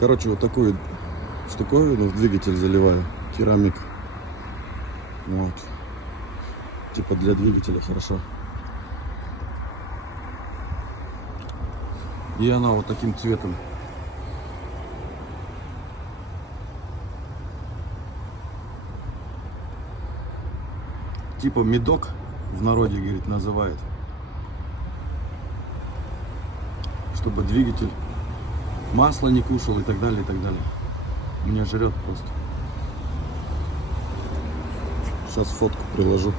Короче, вот такую штуковину в двигатель заливаю. Керамик. Вот. Типа для двигателя хорошо. И она вот таким цветом. Типа медок в народе, говорит, называют. Чтобы двигатель масло не кушал и так далее, и так далее. Меня жрет просто. Сейчас фотку приложу.